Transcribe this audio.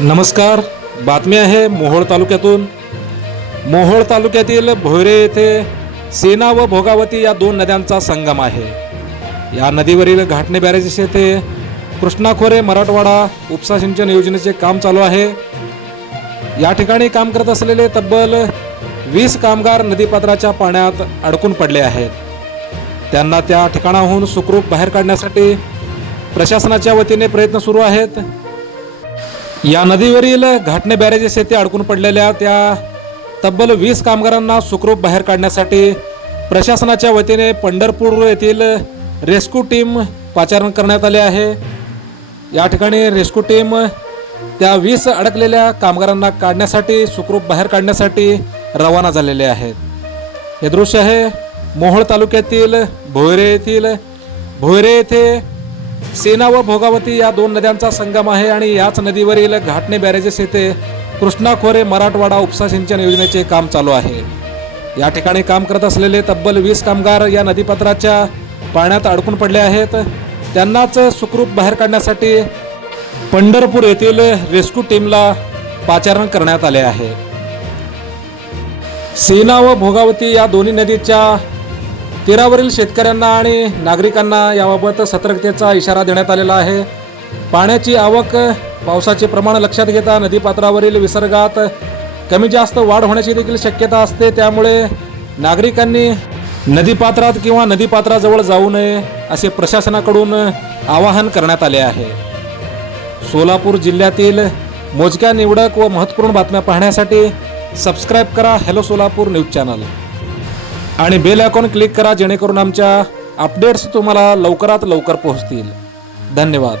नमस्कार बातमी आहे मोहोळ तालुक्यातून. मोहोळ तालुक्यातील भोयरे येथे सेना व भोगावती या दोन नद्यांचा संगम आहे. या नदीवरील घाटणे बॅरेजेस येथे कृष्णा खोरे मराठवाडा उपसा सिंचन योजनेचे काम चालू आहे. या ठिकाणी काम करत असलेले तब्बल वीस कामगार नदीपात्राच्या पाण्यात अडकून पडले आहेत. त्यांना त्या ठिकाणाहून सुखरूप बाहेर काढण्यासाठी प्रशासनाच्या वतीने प्रयत्न सुरू आहेत. या नदीवरील घाटणे बॅरेजेस येथे अडकून पडलेल्या त्या तब्बल वीस कामगारांना सुखरूप बाहेर काढण्यासाठी प्रशासनाच्या वतीने पंढरपूर येथील रेस्क्यू टीम पाचारण करण्यात आले आहे. या ठिकाणी रेस्क्यू टीम त्या वीस अडकलेल्या कामगारांना काढण्यासाठी सुखरूप बाहेर काढण्यासाठी रवाना झालेले आहेत. हे दृश्य आहे मोहोळ तालुक्यातील भोयरे येथील भोयरे येथे सेना व भोगावती या दोन नद्यांचा संगम आहे आणि याच नदीवरील घाटणे बॅरेजेस येथे कृष्णा खोरे मराठवाडा उपसा सिंचन योजनेचे काम चालू आहे. या ठिकाणी काम करत असलेले तब्बल वीस कामगार या नदीपात्राच्या पाण्यात अडकून पडले आहेत. त्यांनाच सुखरूप बाहेर काढण्यासाठी पंढरपूर येथील रेस्क्यू टीमला पाचारण करण्यात आले आहे. सेना व भोगावती या दोन्ही नदीच्या तीरावरील शेतकऱ्यांना आणि नागरिकांना याबाबत सतर्कतेचा इशारा देण्यात आलेला आहे. पाण्याची आवक पावसाचे प्रमाण लक्षात घेता नदीपात्रावरील विसर्गात कमी जास्त वाढ होण्याची देखील शक्यता असते. त्यामुळे नागरिकांनी नदीपात्रात किंवा नदीपात्राजवळ जाऊ नये असे प्रशासनाकडून आवाहन करण्यात आले आहे. सोलापूर जिल्ह्यातील मोजक्या निवडक व महत्त्वपूर्ण बातम्या पाहण्यासाठी सबस्क्राईब करा. हॅलो सोलापूर न्यूज चॅनल आणि बेल आयकॉन क्लिक करा जेणेकरून आमच्या अपडेट्स तुम्हाला लवकरात लवकर पोहोचतील. धन्यवाद.